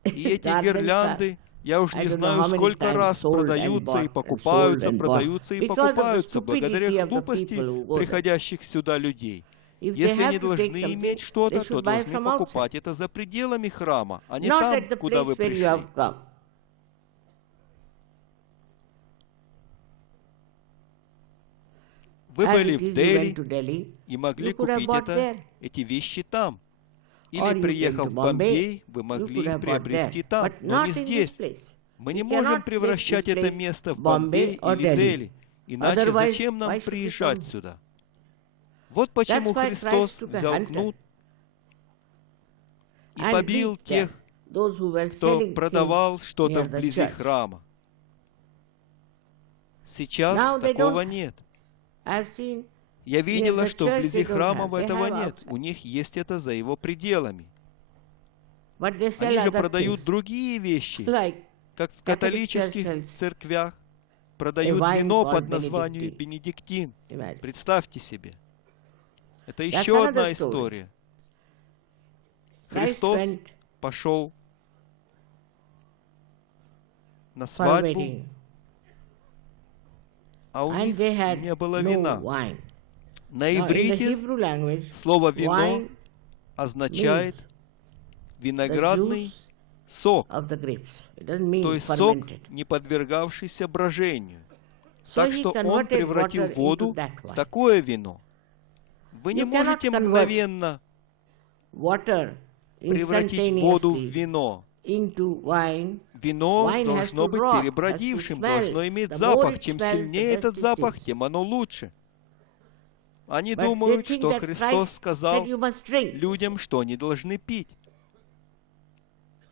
И эти garlands are- гирлянды, я уж I не don't know знаю, how many сколько times раз sold and продаются и bought and покупаются, sold and продаются bought. и Because of the покупаются stupidity благодаря of the глупости people who go there. приходящих сюда людей. if they Если have они to take должны something, иметь they что-то, то should buy должны from outside. покупать это за пределами храма, а не Not там, at the куда вы place where you пришли. have come. Вы As были it в is, you went Дели to Delhi, и могли you could have купить bought there. эти вещи там. Or Или, you приехав came в to Bombay, Бомбей, вы you могли could их have bought приобрести there. там, But но не not in this здесь. place. Мы не You можем cannot make превращать this это place место в Bombay Бомбей or или Delhi. Дели. Иначе Otherwise, зачем why нам should we приезжать come? сюда? Вот почему That's why Христос Christ took a взял hunter кнут и and побил beat тех, them, those who were кто selling продавал things что-то near the вблизи church. храма. Сейчас Now they такого don't- нет. I've seen Я видела, the что church вблизи they don't храма have. They этого have нет. outside. У них есть это за его пределами. but they sell Они же other продают things, другие вещи, like как в Catholic католических church sells церквях продают a wine вино called под названием Benedictine. Бенедиктин. Imagine. Представьте себе. Это That's еще одна another story. история. Christ Христос went пошел на for a свадьбу, wedding, а у and них they had не было no вина. wine. На Now, in the иврите Hebrew language, слово «вино» wine означает means виноградный juice сок, of the grapes. It doesn't mean то есть сок, fermented. не подвергавшийся брожению. So Так he что он converted превратил water воду into that в wine. такое вино. Вы не You cannot можете convert мгновенно Water превратить воду в instantaneously вино. into wine. Вино Wine has должно to быть rot, перебродившим, has to smell. должно иметь The more запах. it Чем smells, сильнее the этот best it запах, is. тем оно лучше. Они But they думают, think что that Христос Christ сказал said you must drink. людям, что они должны пить.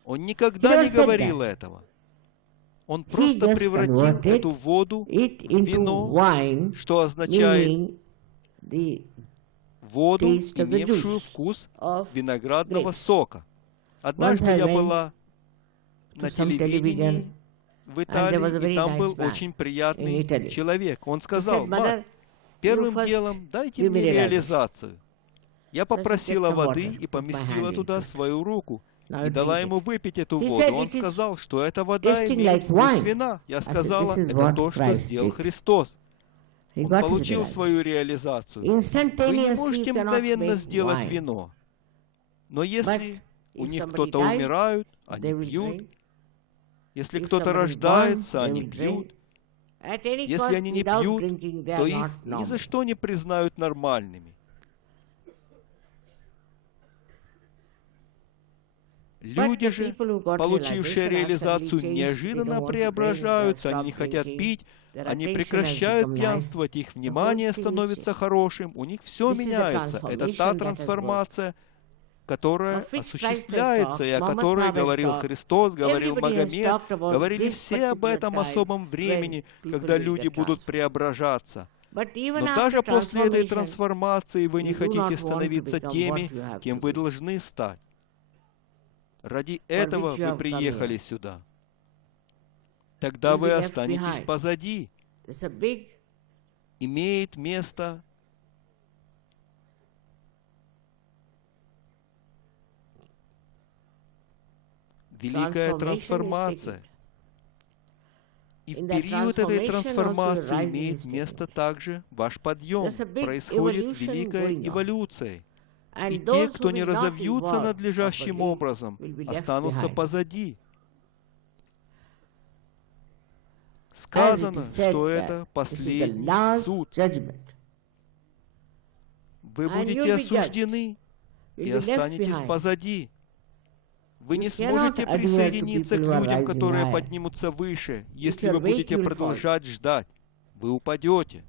Он никогда He не never said говорил этого. Он просто just превратил converted эту воду It в into вино, wine, что означает meaning the воду, taste of the имевшую juice вкус of виноградного grapes. сока. Однажды I я went была to на some телевидении television, в and there was a Италии, very и там nice был man очень in приятный Italy. человек. Он He сказал: said, «Мать, "Mother, первым you first делом дайте give me мне realization. реализацию». Я попросила get some воды water, и put my поместила hand туда into it. свою руку Now и дала drink ему it. выпить эту He воду. said Он it is сказал, что эта вода tasting имеет like вкус wine. вина. Я I said, сказала, "This is это what то, что Christ сделал did." Христос. He Он got his получил realization. свою реализацию. Вы не Instantaneously можете you cannot мгновенно make сделать wine. вино. Но если у if них somebody кто-то dies, умирает, They они will пьют. drink. Если If кто-то somebody is рождается, born, they они will пьют. drink. At any Если cost, они не without пьют, drinking, they то are их not ни за normal. что не признают нормальными. Люди the же, people who got получившие realization, are реализацию, suddenly changed. They неожиданно don't want to преображаются, drink, they они не stop хотят drinking. пить, Their они attention has прекращают become nice. пьянствовать, их The внимание whole thing is становится changed. хорошим, у них все This is the меняется. Это transformation та that has трансформация, которая Of which Christ has осуществляется, и о talked, которой Muhammad has говорил talked, Христос, говорил everybody has Магомед, talked about говорили this все об particular этом time особом времени, when когда people will люди get будут transformed. преображаться. But even Но after даже после этой transformation, трансформации вы не you do not хотите want to становиться become теми, what you have кем to вы be. должны стать. Ради этого which you вы have come приехали here. сюда. Тогда You'll вы be left останетесь behind. позади. There's a big Имеет место великая Transformation is трансформация. taking. И в In that период этой transformation also трансформации rising имеет is место taking. также ваш подъем. There's a big Происходит evolution великая going on. эволюция. and И те, those кто who не will not разовьются evolve надлежащим properly образом, will be left останутся behind. позади. As it Сказано, is said что that это this is the последний last суд. judgment. Вы and будете you'll be judged. осуждены You'll и be left останетесь behind. позади. Вы не сможете присоединиться к людям, которые поднимутся выше, если вы будете продолжать ждать. Вы упадете.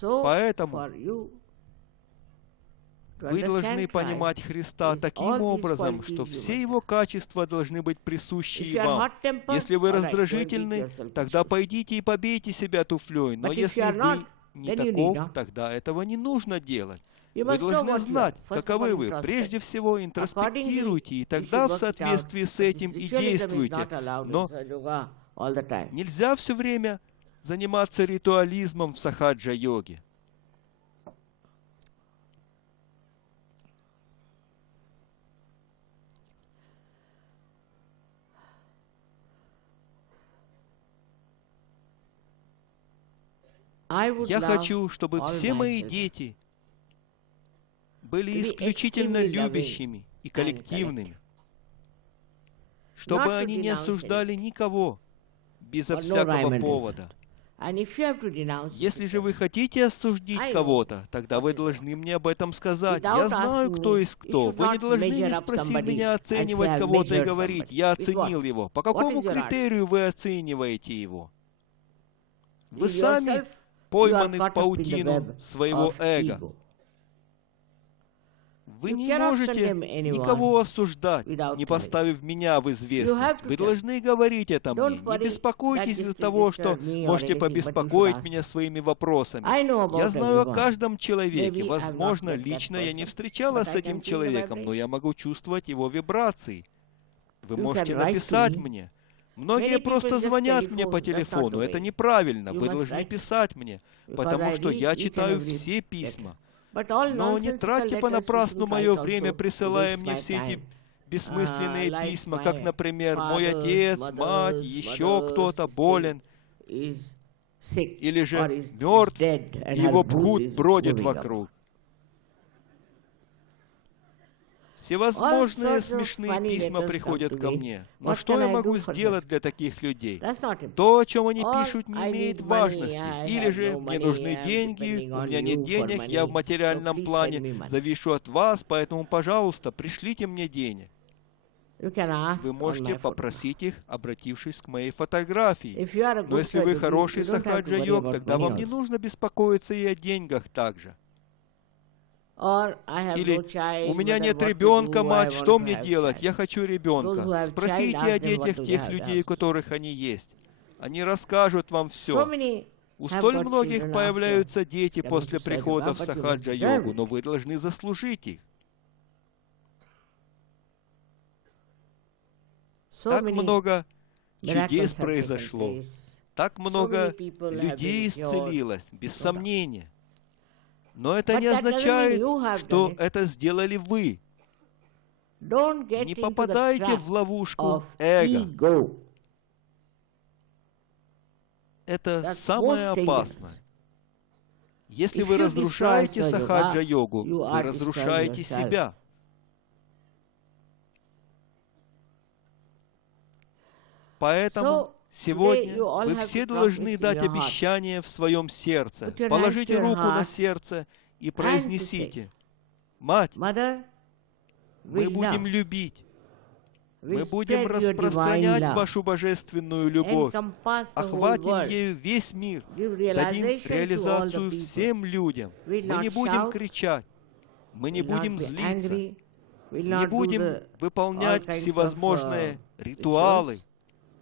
Поэтому вы должны понимать Христа таким образом, что все Его качества должны быть присущи и вам. Если вы раздражительны, тогда пойдите и побейте себя туфлей. Но если вы не таков, тогда этого не нужно делать. Вы должны знать, каковы вы. Прежде всего, интроспектируйте, и тогда в соответствии с этим и действуйте. Но нельзя все время заниматься ритуализмом в сахаджа-йоге. Я хочу, чтобы все мои дети были исключительно любящими и коллективными, чтобы они не осуждали никого безо всякого повода. Если же вы хотите осудить кого-то, тогда вы должны мне об этом сказать. Я знаю, кто есть кто. Вы не должны не спросить меня оценивать кого-то и говорить: я оценил его. По какому критерию вы оцениваете его? Вы сами пойманы в паутину своего эго. Вы не можете никого осуждать, не поставив меня в известность. Вы должны говорить это мне. Не беспокойтесь из-за того, что можете побеспокоить меня своими вопросами. Я знаю о каждом человеке. Возможно, лично я не встречалась с этим человеком, но я могу чувствовать его вибрации. Вы можете написать мне. Многие просто звонят мне по телефону. Это неправильно. Вы должны писать мне, потому что я читаю все письма. Но не тратьте понапрасну мое время, присылая мне все эти бессмысленные письма, как, например, мой отец, мать, еще кто-то болен, или же мертв, и его бхут бродит вокруг. Всевозможные смешные письма приходят ко мне. Но что я могу сделать для таких людей? То, о чем они пишут, не имеет важности. Или же мне нужны деньги, у меня нет денег, я в материальном плане завишу от вас, поэтому, пожалуйста, пришлите мне денег. Вы можете попросить их, обратившись к моей фотографии. Но если вы хороший сахаджа-йог, тогда вам не нужно беспокоиться и о деньгах также. Или у меня нет ребенка, мать, что мне делать? Я хочу ребенка. Спросите о детях тех людей, у которых они есть. Они расскажут вам все. У столь многих появляются дети после прихода в сахаджа-йогу, но вы должны заслужить их. Так много чудес произошло. Так много людей исцелилось, без сомнения. Но это не означает, что это сделали вы. Не попадайте в ловушку эго. Это самое опасное. Если вы разрушаете сахаджа-йогу, вы разрушаете себя. Поэтому сегодня вы все должны дать обещание в своем сердце. Положите руку на сердце и произнесите: «Мать, мы будем любить, мы будем распространять вашу божественную любовь, охватим ею весь мир, дадим реализацию всем людям. Мы не будем кричать, мы не будем злиться, не будем выполнять всевозможные ритуалы,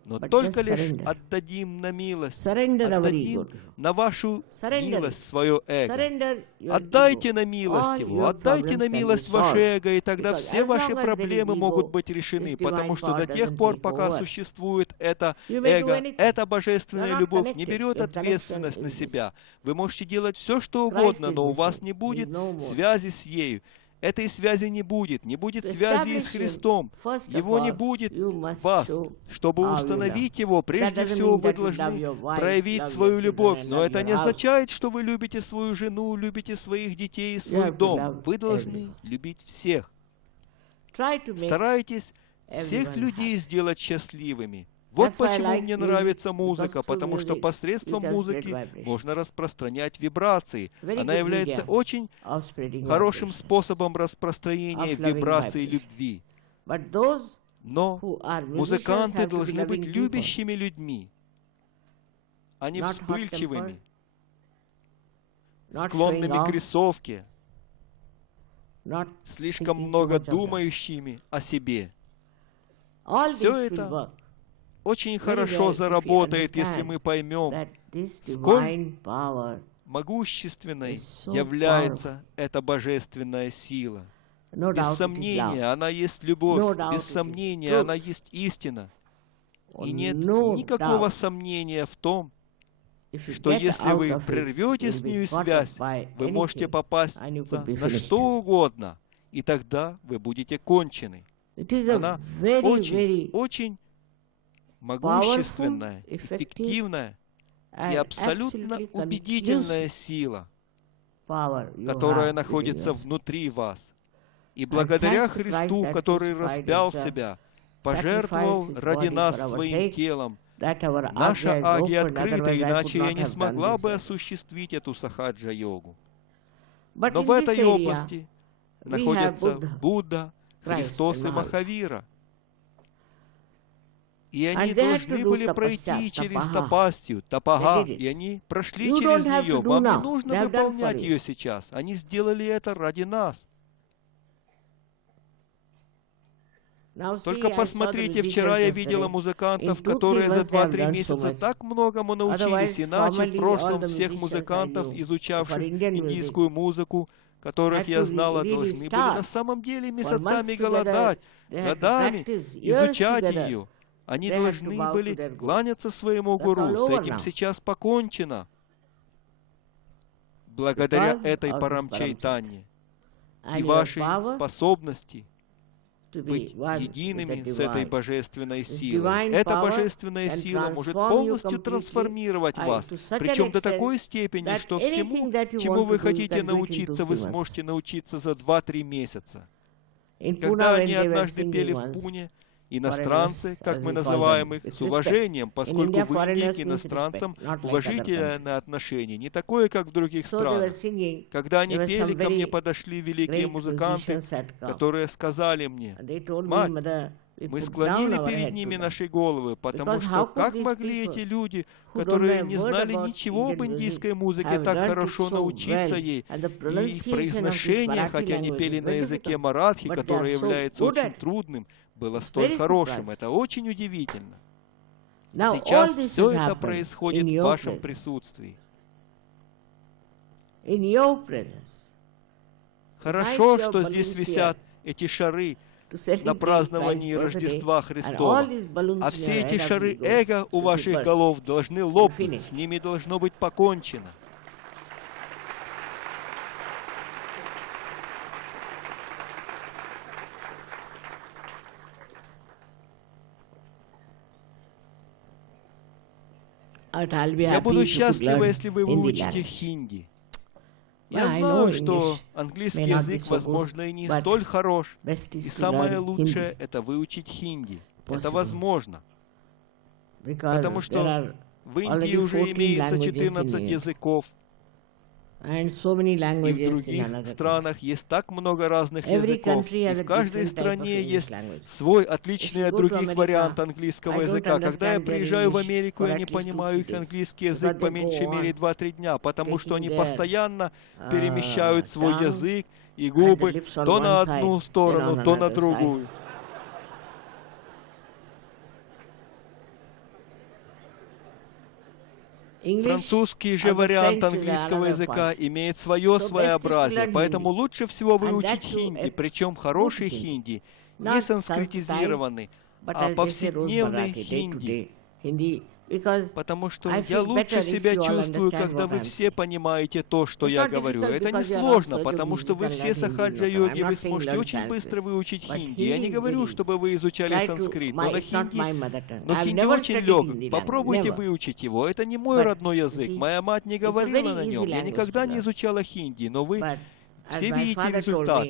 но только лишь отдадим на милость, отдадим на вашу милость свое эго. Отдайте на милость его, отдайте на милость ваше эго, и тогда все ваши проблемы могут быть решены, потому что до тех пор, пока существует это эго, эта божественная любовь не берет ответственность на себя. Вы можете делать все, что угодно, но у вас не будет связи с ею. Этой связи не будет связи с Христом, его не будет в вас. Чтобы установить его, прежде всего вы должны проявить свою любовь. Но это не означает, что вы любите свою жену, любите своих детей и свой дом. Вы должны любить всех. Старайтесь всех людей сделать счастливыми. Вот почему мне нравится музыка, потому что посредством музыки можно распространять вибрации. Она является очень хорошим способом распространения вибраций любви. Но музыканты должны быть любящими людьми, а не вспыльчивыми, склонными к рисовке, слишком много думающими о себе. Все это очень хорошо заработает, если мы поймем, сколь могущественной является эта божественная сила. Без сомнения, она есть любовь, без сомнения, она есть истина. И нет никакого сомнения в том, что если вы прервете с нею связь, вы можете попасть на что угодно, и тогда вы будете кончены. Она очень могущественная, эффективная и абсолютно убедительная сила, которая находится внутри вас. И благодаря Христу, который распял себя, пожертвовал ради нас своим телом, наша Агья открыта, иначе я не смогла бы осуществить эту сахаджа-йогу. Но в этой области находятся Будда, Христос и Махавира. И они должны были пройти через тапастью, тапага, и они прошли через нее. Вам не нужно выполнять ее сейчас. Они сделали это ради нас. Только посмотрите, вчера я видела музыкантов, которые за 2-3 месяца так многому научились, иначе в прошлом всех музыкантов, изучавших индийскую музыку, которых я знала, должны были на самом деле месяцами голодать, годами изучать ее. Они должны были кланяться своему гуру. С этим сейчас покончено. Благодаря этой Парам-чайтанье и вашей способности быть едиными с этой божественной силой. Эта божественная сила может полностью трансформировать вас, причем до такой степени, что всему, чему вы хотите научиться, вы сможете научиться за 2-3 месяца. Когда они однажды пели в Пуне, иностранцы, как мы называем их, с уважением, поскольку в Индии к иностранцам уважительное отношение, не такое, как в других странах. Когда они пели, ко мне подошли великие музыканты, которые сказали мне: «Мать, мы склонили перед ними наши головы, потому что как могли эти люди, которые не знали ничего об индийской музыке, так хорошо научиться ей, и произношение, хотя они пели на языке маратхи, который является очень трудным, было столь хорошим». Это очень удивительно. Сейчас все это происходит в вашем присутствии. Хорошо, что здесь висят эти шары на праздновании Рождества Христова. А все эти шары эго у ваших голов должны лопнуть, с ними должно быть покончено. Я буду счастлива, если вы выучите хинди. Я знаю, что английский язык, возможно, и не столь хорош, и самое лучшее — это выучить хинди. Это возможно, потому что в Индии уже имеется 14 языков, и в других странах есть так много разных языков, и в каждой стране есть свой отличный от других вариант английского языка. Когда я приезжаю в Америку, я не понимаю их английский язык по меньшей мере 2-3 дня, потому что они постоянно перемещают свой язык и губы то на одну сторону, то на другую. Французский же вариант английского языка имеет свое своеобразие, поэтому лучше всего выучить хинди, причем хороший хинди, не санскритизированный, а повседневный хинди. Потому что я лучше себя чувствую, когда вы все понимаете то, что я говорю. Это несложно, потому что вы все сахаджа-йоги, вы сможете очень быстро выучить хинди. Я не говорю, чтобы вы изучали санскрит, но хинди очень легок. Попробуйте выучить его. Это не мой родной язык. Моя мать не говорила на нем. Я никогда не изучала хинди, но вы все видите результат.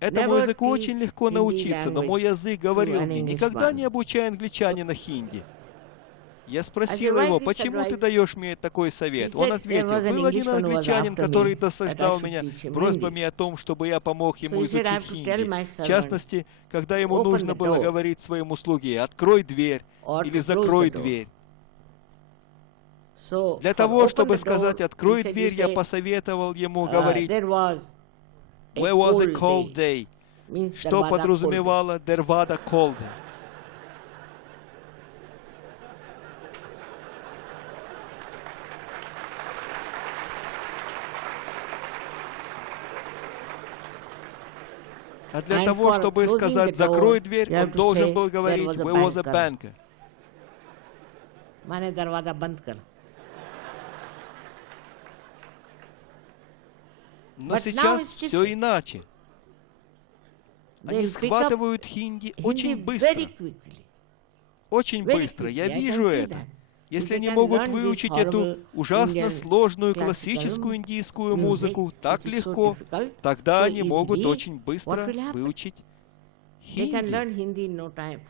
Этому языку очень легко научиться, но мой язык говорил мне: никогда не обучай англичанина хинди. Я спросила его, почему ты даешь мне такой совет? Он ответил, был один англичанин, который досаждал меня просьбами о том, чтобы я помог ему изучить хинди. В частности, когда ему нужно было говорить своему слуге, открой дверь или закрой дверь. Для того, чтобы сказать «открой дверь», я посоветовал ему говорить «Where was a cold day», что подразумевало «there was a cold day». А для того, чтобы сказать «закрой дверь», он должен был говорить «Where was a banker». माने दरवाजा बंद कर. Но сейчас все иначе. Они схватывают хинди очень быстро. Очень быстро. Я вижу это. Если они могут выучить эту ужасно сложную классическую индийскую музыку так легко, тогда они могут очень быстро выучить хинди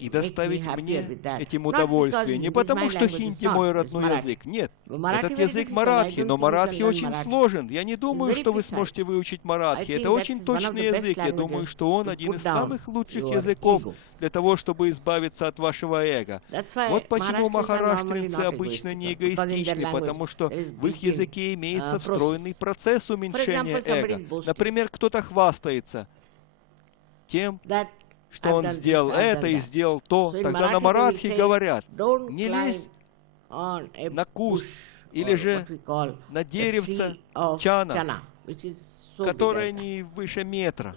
и доставить мне этим удовольствие. Не потому, что хинди мой родной язык. Нет, этот язык маратхи, но маратхи очень сложен. Я не думаю, что вы сможете выучить маратхи. Это очень точный язык. Я думаю, что он один из самых лучших языков для того, чтобы избавиться от вашего эго. Вот почему махараштрицы обычно не эгоистичны, потому что в их языке имеется встроенный процесс уменьшения эго. Например, кто-то хвастается тем, что он сделал это и сделал то, тогда на маратхи говорят, не лезь на куст или же на деревце чана, которое не выше метра.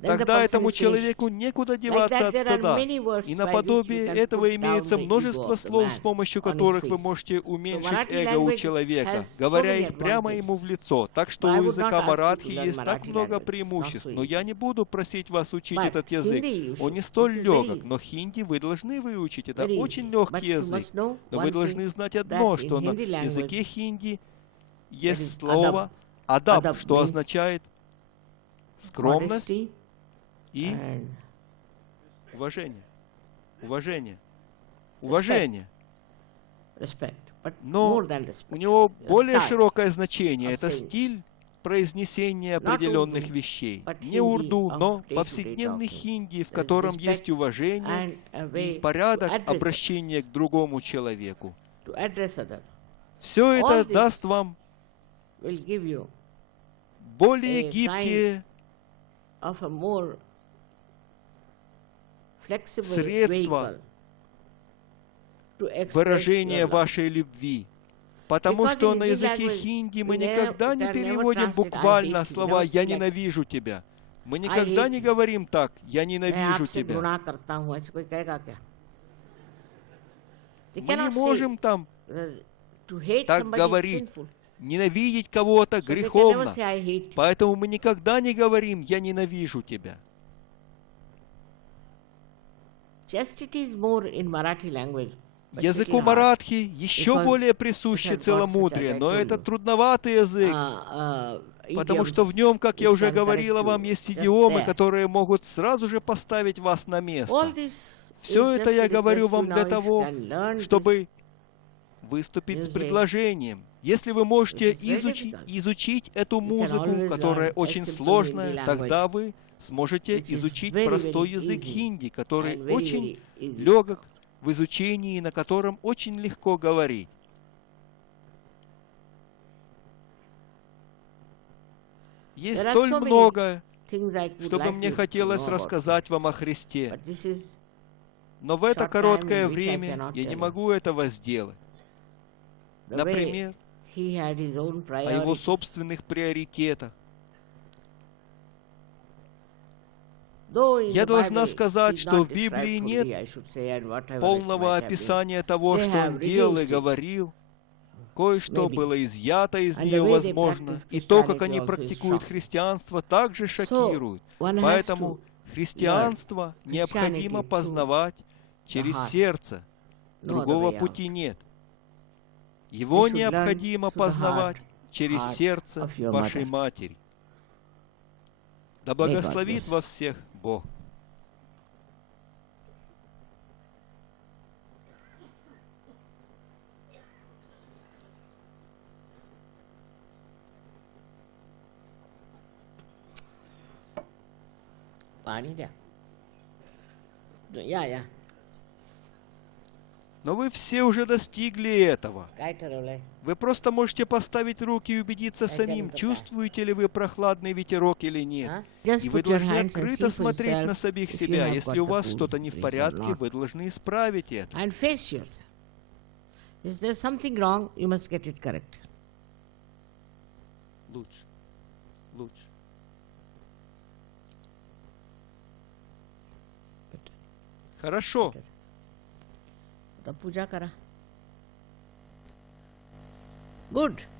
Тогда этому человеку некуда деваться от стыда. И наподобие этого имеется множество слов, с помощью которых вы можете уменьшить эго у человека, говоря их прямо ему в лицо. Так что у языка маратхи есть так много преимуществ. Но я не буду просить вас учить этот язык. Он не столь легок, но хинди вы должны выучить. Это очень легкий язык. Но вы должны знать одно, что на языке хинди есть слово «адаб», что означает скромность и уважение. Уважение. Уважение. Но у него более широкое значение. Это стиль произнесения определенных вещей. Не урду, но повседневный хинди, в котором есть уважение и порядок обращения к другому человеку. Все это даст вам более гибкие средства выражения вашей любви. Потому что на языке хинди мы никогда не переводим буквально слова «я ненавижу тебя». Мы никогда не говорим так «я ненавижу тебя». Мы не можем там так говорить. Ненавидеть кого-то греховно. Поэтому мы никогда не говорим «я ненавижу тебя». Языку маратхи еще более присуще целомудрие, но это трудноватый язык, потому что в нем, как я уже говорила вам, есть идиомы, которые могут сразу же поставить вас на место. Все это я говорю вам для того, чтобы выступить с предложением. Если вы можете изучить эту музыку, которая очень сложная, тогда вы сможете изучить простой язык хинди, который очень легок в изучении, на котором очень легко говорить. Есть столь много, что бы мне хотелось рассказать вам о Христе, но в это короткое время я не могу этого сделать. Например, о его собственных приоритетах. Я должна сказать, что в Библии нет полного описания того, что он делал и говорил. Кое-что было изъято из нее, возможно, и то, как они практикуют христианство, также шокирует. Поэтому христианство необходимо познавать через сердце. Другого пути нет. Его необходимо познавать через сердце вашей матери. Да благословит вас всех Бог. पानी да. Я. Но вы все уже достигли этого. Вы просто можете поставить руки и убедиться самим, чувствуете ли вы прохладный ветерок или нет. И вы должны открыто смотреть на самих себя. Если у вас что-то не в порядке, вы должны исправить это. And face yourself. If there's something wrong, you must get it corrected. Лучше. Хорошо. तो पूजा करा. Good.